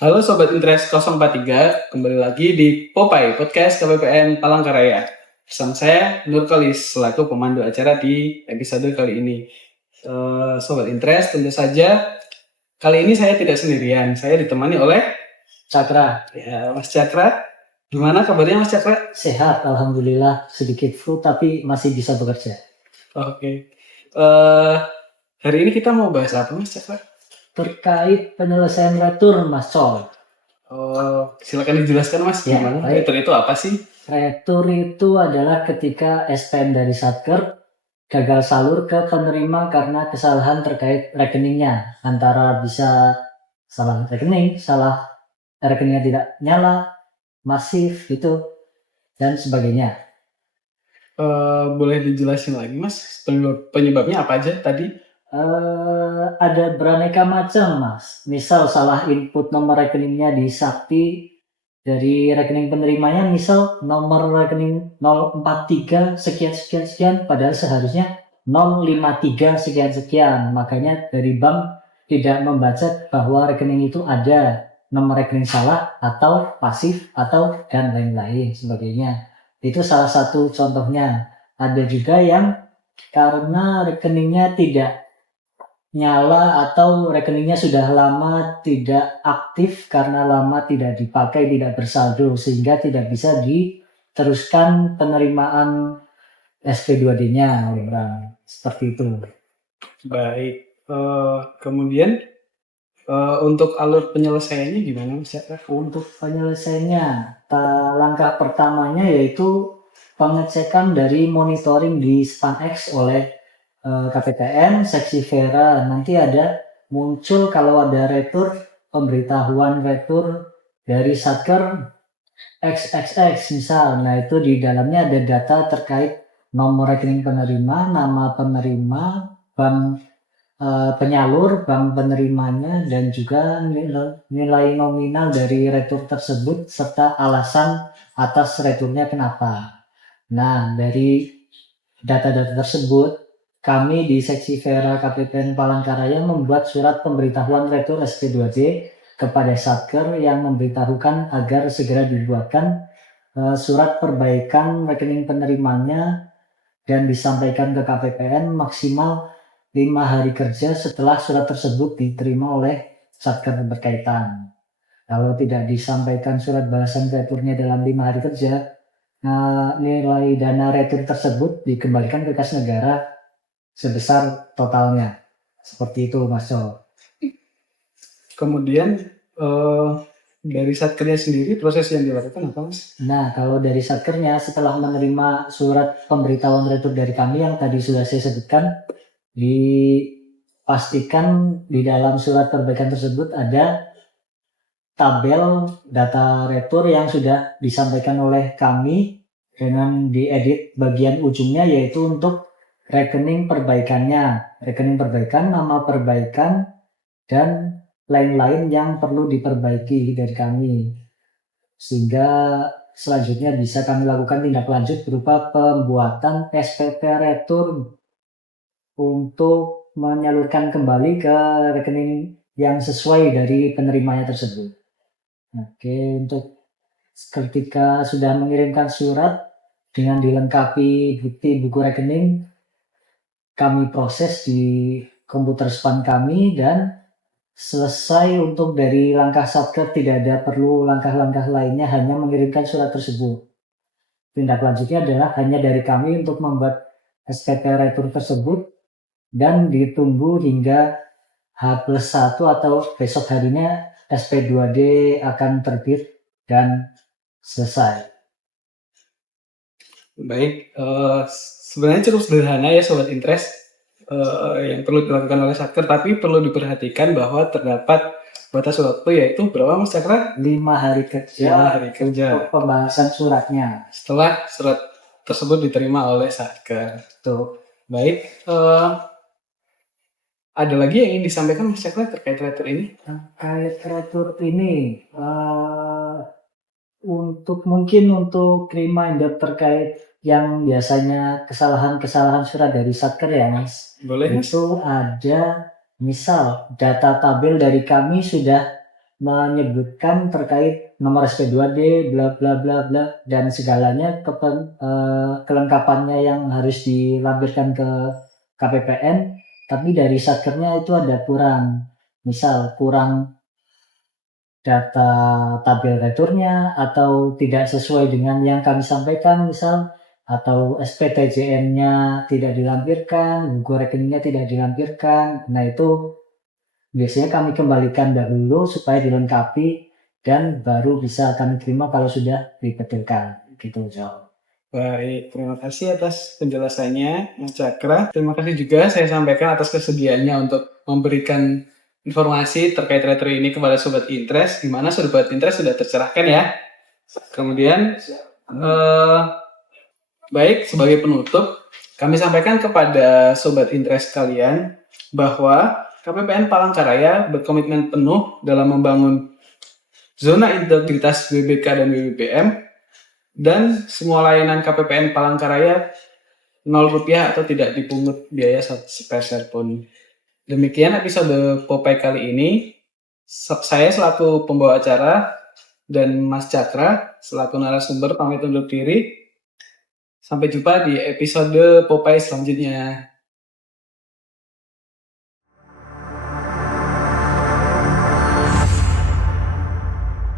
Halo Sobat Interest 043, kembali lagi di Popeye, Podcast KPPN Palangkaraya. Bersama saya, Nur Kalis, selaku pemandu acara di episode kali ini. Sobat Interest, tentu saja kali ini saya tidak sendirian. Saya ditemani oleh Cakra. Ya, Mas Cakra. Gimana kabarnya Mas Cakra? Sehat, alhamdulillah. Sedikit flu tapi masih bisa bekerja. Oke. Hari ini kita mau bahas apa Mas Cakra? Terkait penyelesaian retur, Mas Col. Silakan dijelaskan Mas, Ya, gimana? baik. Retur itu apa sih? Retur itu adalah ketika SPN dari Satker gagal salur ke penerima karena kesalahan terkait rekeningnya. Antara bisa salah rekening, salah rekeningnya tidak nyala, masif gitu, dan sebagainya. Boleh dijelasin lagi Mas, penyebabnya apa aja tadi? Ada beraneka macam, Mas. Misal salah input nomor rekeningnya di Sakti, dari rekening penerimanya misal nomor rekening 043 sekian sekian sekian, padahal seharusnya 053 sekian sekian. Makanya dari bank tidak membaca bahwa rekening itu ada nomor rekening salah atau pasif atau dan lain-lain sebagainya. Itu salah satu contohnya. Ada juga yang karena rekeningnya tidak nyala atau rekeningnya sudah lama tidak aktif karena lama tidak dipakai, tidak bersaldo, sehingga tidak bisa diteruskan penerimaan SP2D-nya oleh bank. Seperti itu. Baik. Kemudian untuk alur penyelesaiannya gimana Mas Cakra? Untuk penyelesaiannya, langkah pertamanya yaitu pengecekan dari monitoring di SpanX oleh KPPN, Seksi Vera. Nanti ada muncul kalau ada retur, pemberitahuan retur dari Satker XXX misal. Nah itu di dalamnya ada data terkait nomor rekening penerima, nama penerima, bank penyalur, bank penerimanya, dan juga nilai nominal dari retur tersebut serta alasan atas returnya kenapa. Nah, dari data-data tersebut, kami di Seksi Vera KPPN Palangkaraya membuat surat pemberitahuan retur SP2D kepada Satker yang memberitahukan agar segera dibuatkan surat perbaikan rekening penerimanya dan disampaikan ke KPPN maksimal 5 hari kerja setelah surat tersebut diterima oleh Satker berkaitan. Kalau tidak disampaikan surat balasan returnya dalam 5 hari kerja, nilai dana retur tersebut dikembalikan ke kas negara sebesar totalnya. Seperti itu, Mas Jo. Kemudian dari Satkernya sendiri proses yang dilakukan apa Mas? Nah, kalau dari Satkernya setelah menerima surat pemberitahuan retur dari kami yang tadi sudah saya sebutkan, dipastikan di dalam surat perbaikan tersebut ada tabel data retur yang sudah disampaikan oleh kami dengan diedit bagian ujungnya, yaitu untuk rekening perbaikannya, rekening perbaikan, nama perbaikan, dan lain-lain yang perlu diperbaiki dari kami. Sehingga selanjutnya bisa kami lakukan tindak lanjut berupa pembuatan SPP retur untuk menyalurkan kembali ke rekening yang sesuai dari penerimanya tersebut. Oke, untuk ketika sudah mengirimkan surat dengan dilengkapi bukti buku rekening, kami proses di komputer SPAN kami dan selesai. Untuk dari langkah Satker tidak ada perlu langkah-langkah lainnya, hanya mengirimkan surat tersebut. Tindak lanjutnya adalah hanya dari kami untuk membuat SPP retur tersebut dan ditunggu hingga H+1 atau besok harinya SP2D akan terbit dan selesai. Baik, sebenarnya cukup sederhana ya Sobat Interest yang perlu dilakukan oleh Satker, tapi perlu diperhatikan bahwa terdapat batas waktu yaitu berapa Mas Cakra? 5 hari kerja untuk pembahasan suratnya. Setelah surat tersebut diterima oleh Satker. Tuh. Baik, ada lagi yang ingin disampaikan Mas Cakra terkait retur ini? Terkait retur ini, mungkin untuk reminder terkait yang biasanya kesalahan-kesalahan surat dari Satker ya Mas. Boleh Mas? Itu ada misal data tabel dari kami sudah menyebutkan terkait nomor SP2D, bla bla bla bla, dan segalanya kelengkapannya yang harus dilampirkan ke KPPN, tapi dari Satkernya itu ada kurang. Misal kurang data tabel returnya atau tidak sesuai dengan yang kami sampaikan misal, atau SPTJN-nya tidak dilampirkan, buku rekeningnya tidak dilampirkan. Nah, itu biasanya kami kembalikan dahulu supaya dilengkapi dan baru bisa kami terima kalau sudah didetailkan. Gitu, Jo. Baik, terima kasih atas penjelasannya, Mas Cakra. Terima kasih juga saya sampaikan atas kesediaannya untuk memberikan informasi terkait retro ini kepada Sobat Interest, di mana Sobat Interest sudah tercerahkan ya. Kemudian, baik, sebagai penutup, kami sampaikan kepada Sobat Interest kalian bahwa KPPN Palangkaraya berkomitmen penuh dalam membangun zona integritas BBK dan BBPM, dan semua layanan KPPN Palangkaraya Rp0 atau tidak dipungut biaya sepeser pun. Demikian episode Popeye kali ini. Saya selaku pembawa acara dan Mas Cakra selaku narasumber pamit undur diri. Sampai jumpa di episode Popeye selanjutnya.